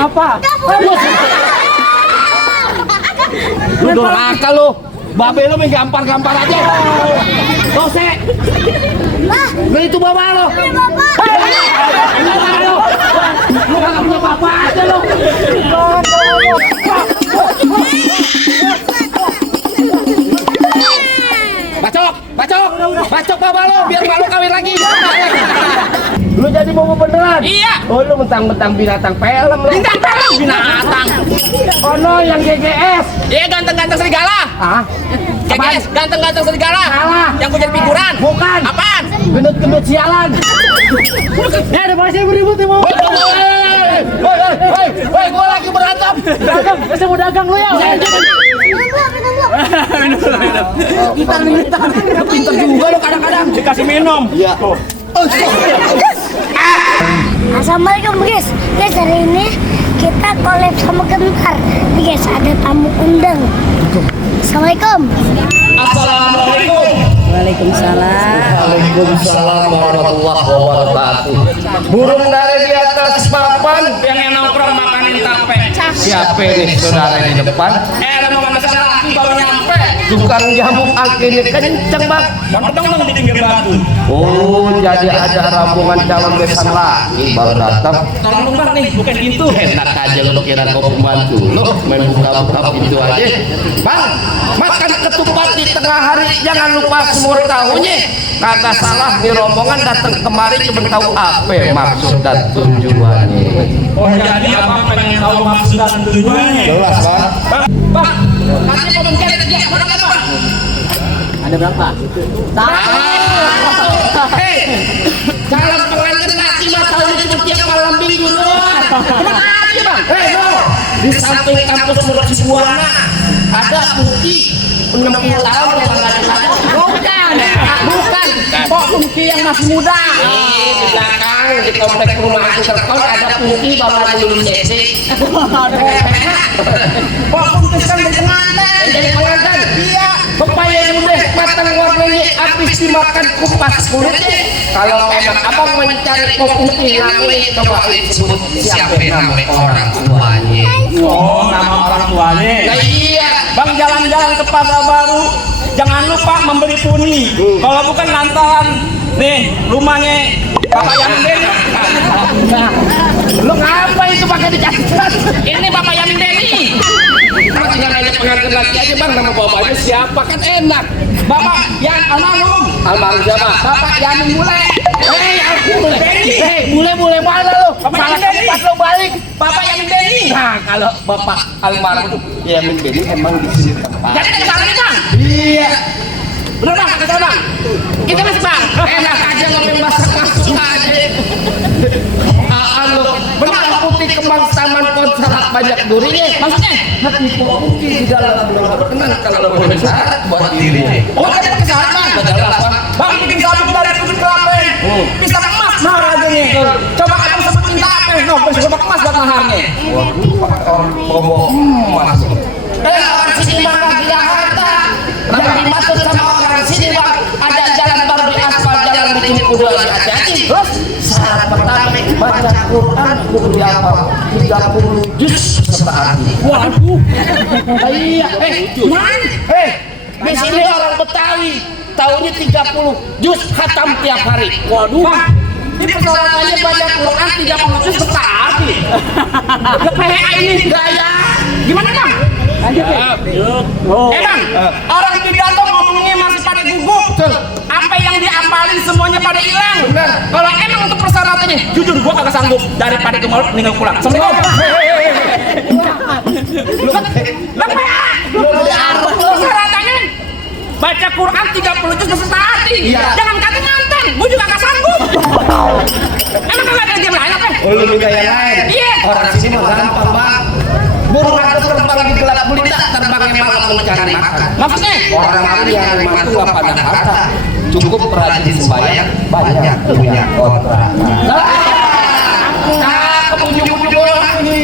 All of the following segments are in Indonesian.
Apa? Lu durhaka lu. Babe lu main gampar-gampar aja. Dose. Lu itu bapak lu. Lu kagak punya bapak aja lu. Bacok bapak lu biar malu kawin lagi. Lu jadi bobo beneran? Iya. Oh lu mentang-mentang binatang film lu. Binatang. Oh no yang GGS. Iya ganteng-ganteng serigala. Ah? GGS ganteng-ganteng serigala. Salah. Yang gue jadi figuran. Bukan. Apaan? Gendut-gendut sialan. Ada masih beribut ya mau. Woi, gua lagi berantem. Dagang, saya mau dagang lu ya. Pintar juga lu kadang-kadang. Dikasih minum. Iya. Assalamualaikum guys. Guys, hari ini kita collab sama Gentar. Nih guys, ada tamu undang. Assalamualaikum. Assalamualaikum. Waalaikumsalam. Waalaikumsalam warahmatullahi wabarakatuh. Burung dari di atas papan Yang nongkrong makanin tape. siapa nih saudara di depan? Mau masalah laki baru nyampe. Tukang jamu akhirnya kenceng bang. Dong di pinggir batu. Oh jadi ada rombongan calon besan lagi baru datang. Tolong dong bang nih, bukan pintu. Enak aja lu kira kau pembantu lu main buka-buka pintu aja. Bang, makan ketupat di tengah hari jangan lupa semur tahunya. Kata salah nih rombongan datang kemari cuma tahu apa maksud dan tujuannya. Oh jadi abang pengen tahu maksud dan tujuannya. Jelas bang. Bang, kasih pemungkir dia berapa bang? Ada berapa? Hei, calon pengantin nanti mah tahunya cuma tiap malam minggu doang. Kemana aja bang? Hei, no. Di samping kampus Murid Cibuana ada Puki 60 tahun yang nggak Bukan. Kok Pungki yang masih muda? di belakang di komplek perumahan Terkon ada Puki baru lagi lulus SD. Kok Pungki kan jadi pengantin? Jadi pengantin. Iya. Pepaya yang udah matang warnanya habis dimakan kupas kulitnya. Kalau memang abang mencari Puki namanya coba disebut siapa nama orang tuanya. Oh, nama orang tuanya. Nah, iya. Bang jalan-jalan ke pasar baru, jangan lupa membeli puni. Kalau bukan lantaran nih rumahnya Bapak Yamin Deni. Lu ngapa itu pakai dicatat? Ini Bapak Yamin Deni. Kamu tinggal nanya pengantin lagi aja bang, nama bapaknya siapa kan enak. Bapak yang almarhum. Almarhum siapa? Bapak Yamin Bule. Bule mana lu? Bapak Salah Yamin Deni. tempat lu balik. Bapak Yamin Deni. Nah kalau bapak almarhum Yamin Deni emang di sini tempat. Jadi kita salah nih bang. Iya. Bener bang, kita bang. Kita masih bang. Enak aja ngomong masak aja. Lu benar putih kembang taman konserat banyak durinya. Maksudnya? Hati putih di dalam belum berkenan kalau boleh syarat buat dirinya. Oh, kan pakai syarat bang. Jelas bang. Bang bikin sabuk dari kucing kelapa. Bisa emas mahar harganya. Coba abang sebut minta apa? No, bisa emas buat maharnya. Orang bobo emas. Orang sini mah di Jakarta. Yang dimaksud sama orang sini bang ada jalan baru di aspal jalan di Cimpudu hati-hati. Terus syarat pertama baca Quran kudu dihafal 30 juz sehari. Waduh. Iya, Man. di sini orang Betawi tahunnya 30 juz khatam tiap hari. Waduh. Bang, ini persyaratannya baca Quran 30 juz sehari. Ke PHA ini gaya. Gimana bang? Lanjut ya. Bang, orang pidato ngomongnya masih pada gugup. Apa yang diapalin semuanya pada hilang. Benar. Kalau emang untuk persyaratannya, jujur gua kagak sanggup daripada ke mall meninggal pulang. Assalamualaikum. Persyaratannya baca Quran 30 juz beserta hati. Iya. Jangan kata nganten, gua juga gak sanggup. Emang kagak ada game lain apa? Lu minta yang lain. Iya. Orang sini mah gampang bang. Burung aku terbang di gelap gulita, terbangnya malam mencari makan. Maksudnya? Orang kaya lima tua pada harta, cukup rajin sembahyang, banyak punya kontrak. Kemudian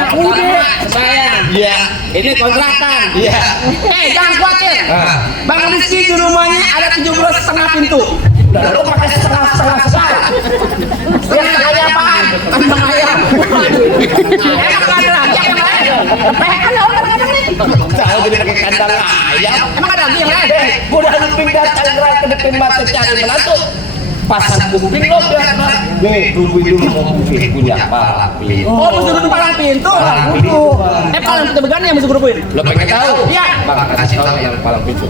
Ya udah, sembahyang. Iya. Ini kontrakan. Iya. Jangan khawatir. Ah. Bang Rizky di rumahnya ada 17,5 pintu. Lalu pakai setengah-setengah segala. Yang kaya apaan? Kambing ayam. Emang nggak ada yakin mata cari menantu. Pasang kuping lo biar nih tunggu dulu mau kuping punya palang pintu. Oh, mesti duduk palang pintu. Palang pintu. Palang pintu begini yang mesti kurupuin. Lo pengen tahu? Iya. Bang kasih tahu yang palang pintu.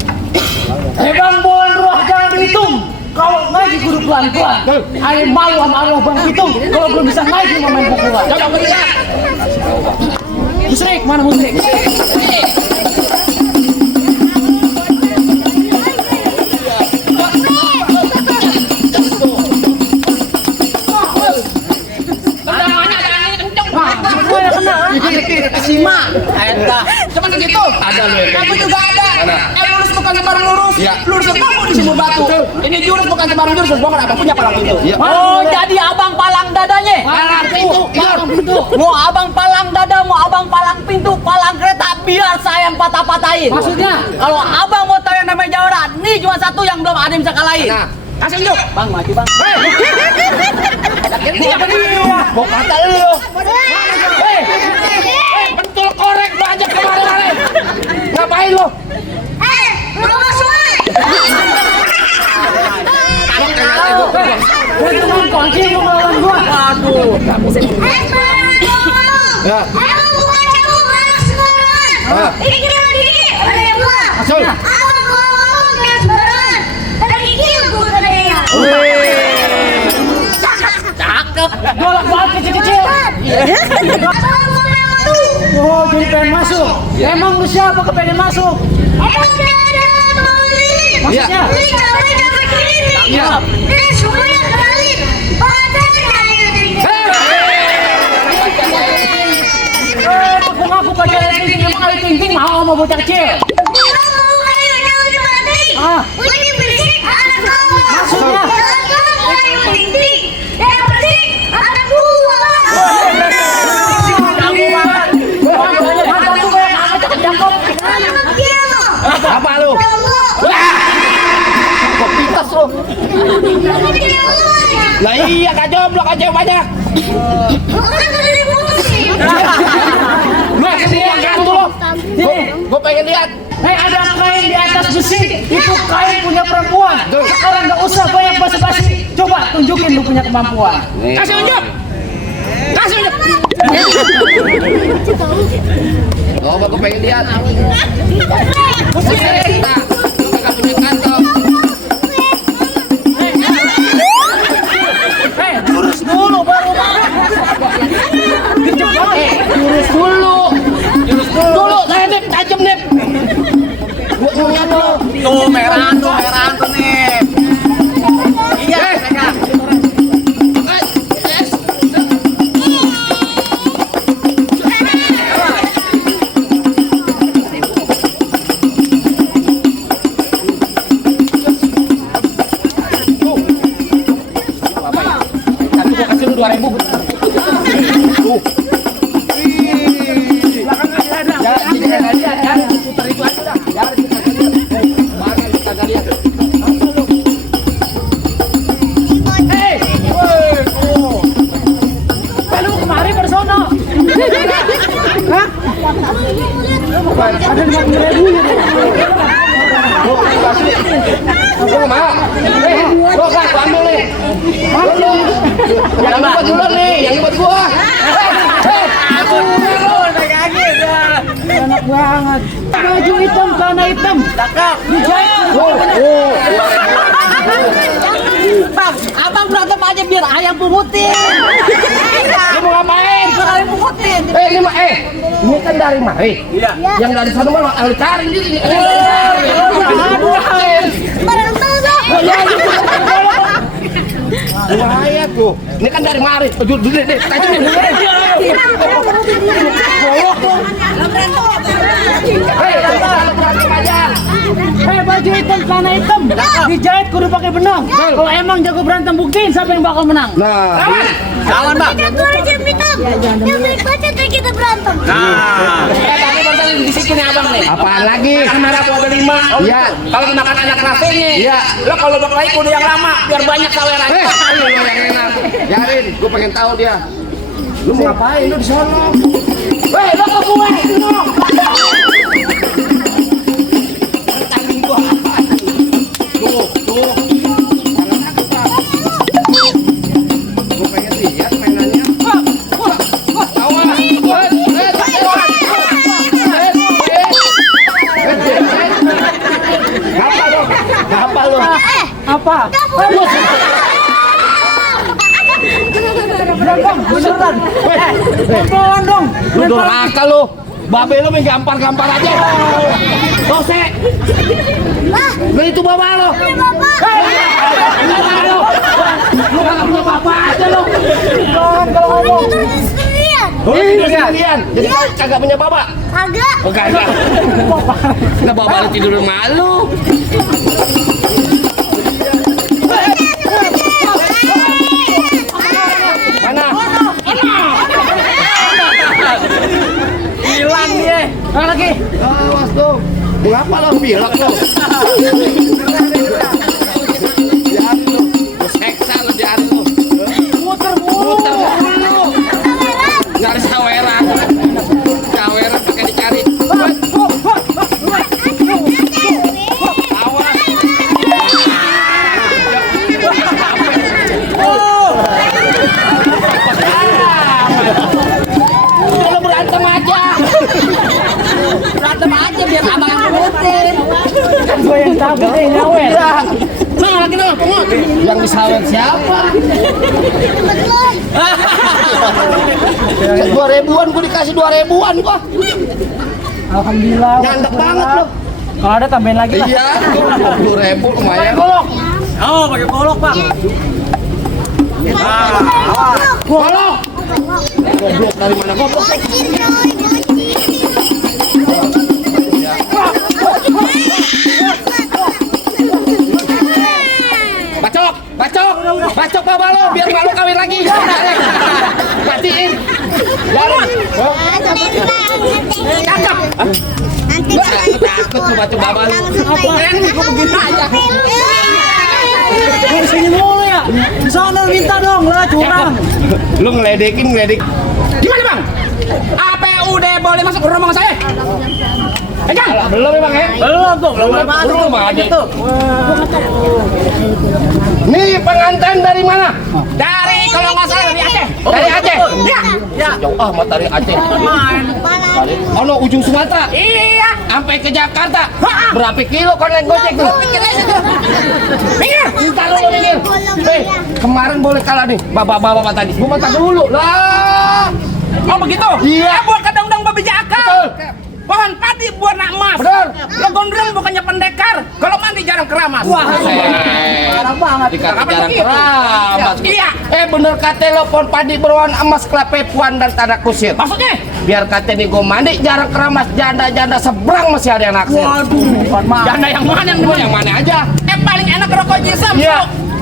Bang bulan ruah jangan dihitung. Kalau ngaji kudu pelan-pelan. Ayo malu sama Allah Bang hitung. Kalau belum bisa ngaji mau main pukulan. Coba berikan. Musrik, mana musrik? Simak, eta. Cuman gitu. Ada lo yang Kamu juga ada. Mana? Lurus bukan sembarang lurus. Iya. Lurus kamu di sumur batu. Ini jurus bukan sembarang jurus. Bongkar abang punya palang pintu. Iya. Oh, jadi abang palang dadanya. Palang pintu. Palang pintu. Mau abang palang dada, mau abang palang pintu, palang kereta, biar saya yang patah-patahin. Maksudnya? Kalau abang mau tahu yang namanya jawara, nih cuma satu yang belum ada yang bisa kalahin. Nah, Kasih unjuk. Bang, maju bang. Ini apa dia? mau kata lu. Betul korek lu aja kemarin-kemarin. Ngapain lu? Jangan kunci lu melawan gua. Aduh. Ya. Masuk. Cakep. Golak banget kecil-kecil. Oh, jadi pengen masuk. Emang lu siapa kepengen masuk? Maksudnya? Iya. Aku pakai air ting-ting, emang air ting-ting mau sama bocah kecil? Maksudnya? Apa lu? Kok pitas lu? Lah iya kak joblok aja banyak. Lu kesini kan lu. Gua pengen lihat. Hei, ada kain di atas besi. Itu kain punya perempuan. Sekarang nggak usah banyak basa-basi. Coba tunjukin lu punya kemampuan. Kasih unjuk. Kasih unjuk. Oh, gua pengen lihat. Kita kakak punya kantong. Hei, jurus dulu baru bang. Jurus dulu. Dulu saya dip tajam dip. Gua lihat dulu. Tuh merah tuh nih. Iya, pegang. Tapi gua kasih lu 2.000. Tuh. Jangan lihat kan. Putar itu aja dah. Jangan kita lihat. Mana kita enggak lihat. Hei, lu kemari bersono. Hah? Ada 50.000 ya. Gua mau. Gua kan ambil nih. Yang buat dulu nih, yang buat gua. Enak banget. Baju hitam, celana hitam. Cakep. Dijahit. Bang, abang berantem aja biar ayam pungutin. Lu mau ngapain? Biar ayam pungutin. Ini kan dari mari. Iya. Yang dari sana mah lu cari di sini. Bahaya tuh. Ini kan dari mari. Duduk deh. Tajam deh. Berantem aja. Hei, baju hitam, celana hitam. Dijahit kudu pakai benang. Kalau emang jago berantem buktiin siapa yang bakal menang. Nah, Kawan, Bang. Kita berantem. Tadi barusan disiplin abang nih. apaan lagi? Yang merah tuh ada 5. Iya. Kalau dimakan anak rasanya. Iya. Lo kalau bakal lagi kudu yang lama biar banyak saweran. Ayo yang enak. Yarin, gue pengen tahu dia. Lu mau ngapain lu di sana? Hei, lo ke gue. Tuh. Beneran. Pelan dong. Lu doraka lu. Babe lu main gampar-gampar aja. Tose. Lu itu bapak lu. Lu kagak punya bapak aja lu. Kalau tidur sendirian. Tidur sendirian. Jadi kagak punya bapak. Kagak. Oh kagak. Nah bapak lu tidur malu. Mana? Hilang dia. Lagi. Awas tuh. Ngapa lo pilek lo? Jangan lu. Seksa lo jangan lu. Muter Muter mulu. mulu. Nggak ada saweran. Saweran pakai dicari. Awas. Udah lo berantem aja. Berantem aja biar abang yang ngurutin. Kan gue yang tabur nih nyawet. Nah, lagi dong, pungut. Yang disawet siapa? 2.000-an gue dikasih 2.000-an gua. Alhamdulillah. Nyandek banget lo. Kalau ada tambahin lagi lah. Iya, 20.000 lumayan. Golok. Oh, pakai golok, Pak. Golok. Goblok dari mana goblok? Bacok, bacok, bacok bapak lo biar bapak lo kawin lagi. Matiin. Jalan. Cakep. Nanti Takut tuh bacok bapak lo. Apaan nih kok begitu aja? Di sini mulu ya. Di sana minta dong lah curang. Lu ngeledekin. Gimana bang? APUD boleh masuk ke rumah saya? Jangan. Belum memang ya? Belum tuh, belum ada. tuh. Nih pengantin dari mana? Dari kalau nggak salah dari Aceh. Dari Aceh. Ya. Ya. Jauh amat dari Aceh. Oh no, ujung Sumatera. Iya. Sampai ke Jakarta. Berapa kilo kau naik gojek tuh? Minggir. Ntar lu minggir. Kemarin boleh kalah nih. Bapak-bapak tadi. Gua mata dulu lah. Oh begitu? Iya. Buat kadang-kadang babi jakal. Betul. Pohon padi buat nak emas. Bener. Lo gondrong bukannya pendekar. Kalau mandi jarang keramas. Wah, parah banget. Dikata Kenapa jarang begitu? keramas. Iya. Bener kata lo pohon padi berwarna emas kelape puan dan tanda kusir. Maksudnya? Biar kata nih gue mandi jarang keramas janda-janda seberang masih ada yang naksir. Waduh, bukan mah. Janda yang mana Yang mana aja? paling enak rokok jisam. Iya.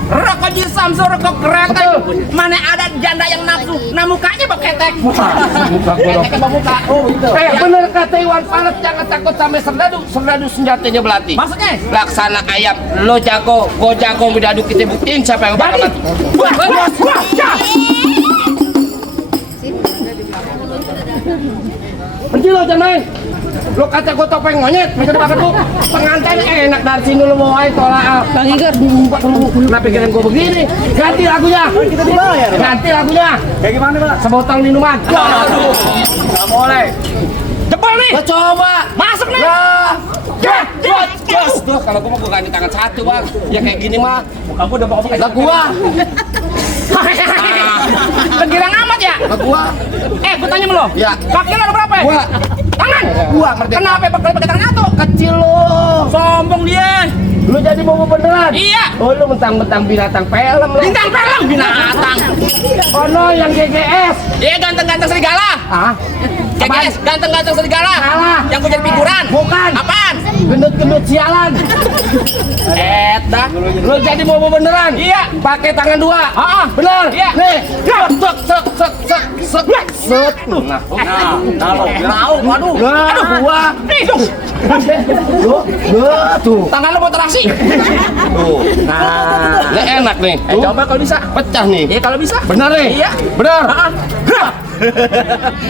Rokok jisam, rokok keretek. Betul. Mana ada janda yang nafsu. Nah mukanya beketek. Muka gue dong. Ketek muka. Oh, gitu. Bener kata Iwan Fals jangan takut sampai serdadu senjatanya belati. Maksudnya? Laksana ayam, lo jago, gue jago, bidadu kita buktiin siapa yang bakal mati. Wah, ya. Berhenti lo jangan main. Lo kata gue topeng monyet, mikir banget lu. Pengantin enak dari sini lo mau aja tolak. Bang Iger, kenapa pikiran gue begini? Ganti lagunya. Kita dibayar. Ganti lagunya. Kayak gimana, Pak? Sebotol minuman. Waduh. Enggak boleh. Jebol nih. Lo coba. Masuk nih. Ya, jos. Tuh kalau gue mau gue ganti tangan satu bang. Ya kayak gini mah. Kamu udah mau pakai Lah gua. Kegirang amat ya? Lah gua. Gue tanya sama lo. Ya. Kaki lo ada berapa ya? Gua. Tangan. Gua merdeka. Kenapa pakai tangan satu? Kecil lo. Sombong dia. Lu jadi bobo beneran? Iya. Oh lu mentang-mentang binatang film lu. Bintang film binatang. Oh no yang GGS. Iya ganteng-ganteng serigala. Ah? GGS ganteng-ganteng serigala. Salah. Yang gue jadi figuran. Bukan. Apaan? Gendut-gendut sialan. Dah. Lu jadi bobo beneran? Iya. Pakai tangan dua. Ah, Bener? Iya. Nih. Set. Nah. Tahu, waduh. Aduh, gua. Nih dong. Tuh. Tangan lo mau terasi. Tuh. Nah, ini enak nih. Tuh. Coba kalau bisa. Pecah nih. Iya kalau bisa. Bener nih? Iya. Bener.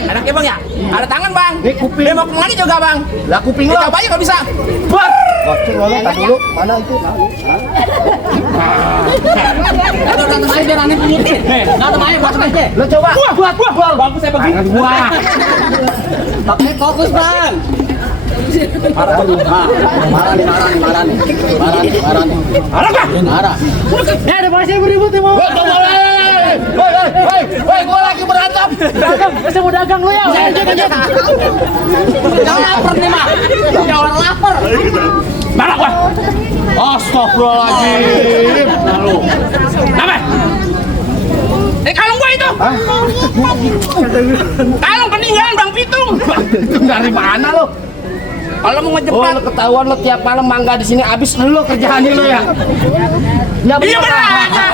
Enaknya bang ya. Ada tangan bang. Ini kuping. Dia mau kemana juga bang. Lah kuping Kita lo. coba aja kalau bisa. Buat. Goceng lo tak dulu. Mana itu? Datang aja biar aneh penyitin. Datang aja, datang aja. Lo coba. Buat. Bagus saya begini. Tangan gua. Pakai fokus, Bang. Marah nih. Marah gua. Marah. Ya ada masih beribut ya mau. Woi, gua lagi berantem. Dagang, saya mau dagang lu ya. Jangan lapar nih, Mak. Jangan lapar. Marah gua. Astagfirullahaladzim. Lalu. Apa? Kalung gua itu. Kalung peninggalan Bang Pitung. Dari mana lo? Kalau mau Oh, ngejebak. lo ketahuan lo tiap malam mangga di sini abis lo kerjaan lo ya. Ya Iya benar aja.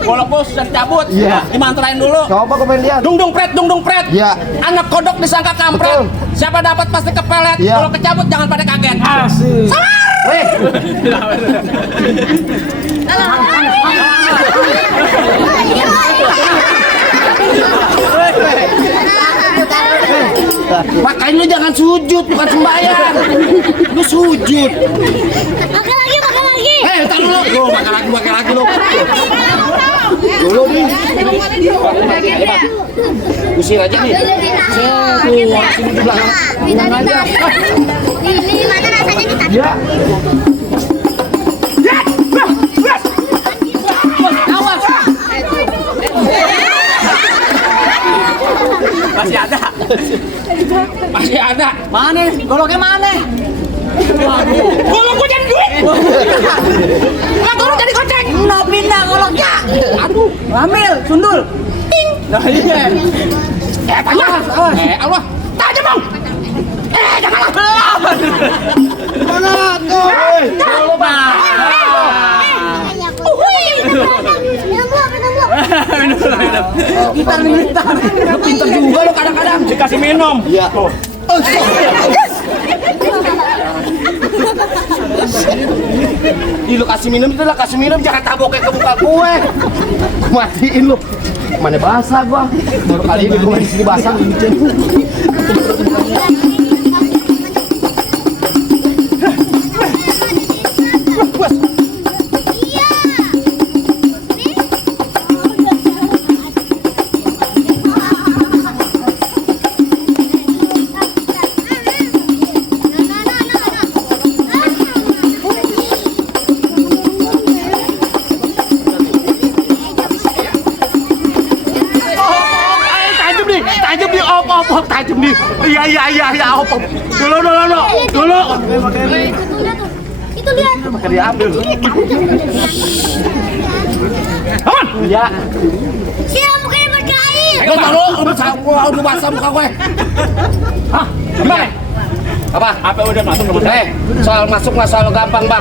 Bola bos dan cabut. Iya. Dimantrain dulu. Coba gue pengen lihat. Dung dung pret. Iya. Anak kodok disangka kampret. Betul. Siapa dapat pasti kepelet. Iya. Kalau kecabut jangan pada kaget. Weh, makanya lu jangan sujud, bukan sembahyang. Lu sujud. Makan lagi. Entar dulu. Lu makan lagi lu. Dulu nih. Usir aja nih. Keluar sini di belakang. Pulang aja. Ini mana rasanya kita? Ya. Masih ada. Mana? Goloknya mana? Golok gua jadi duit. Lah golok jadi goceng. No pindah goloknya. Aduh. Ambil, sundul. Ting. Nah, iya. Allah. Allah. Tajam bang. Janganlah. Gitar militar. Pintar juga lo kadang-kadang. Dikasih minum. Iya. Ih, lu kasih minum itu lah, kasih minum jangan taboknya ke muka gue. Matiin lu. Mana basah gua? Baru kali ini gua di sini basah. Tajam nih. Iya, op. Dulu. Itu lihat. Pakai diambil. Aman. Iya. Siapa mukanya berkain? Gue taruh, udah basah muka gue. Hah? Gimana? Apa? Apa udah masuk nomor? Soal masuk mah soal gampang, Bang.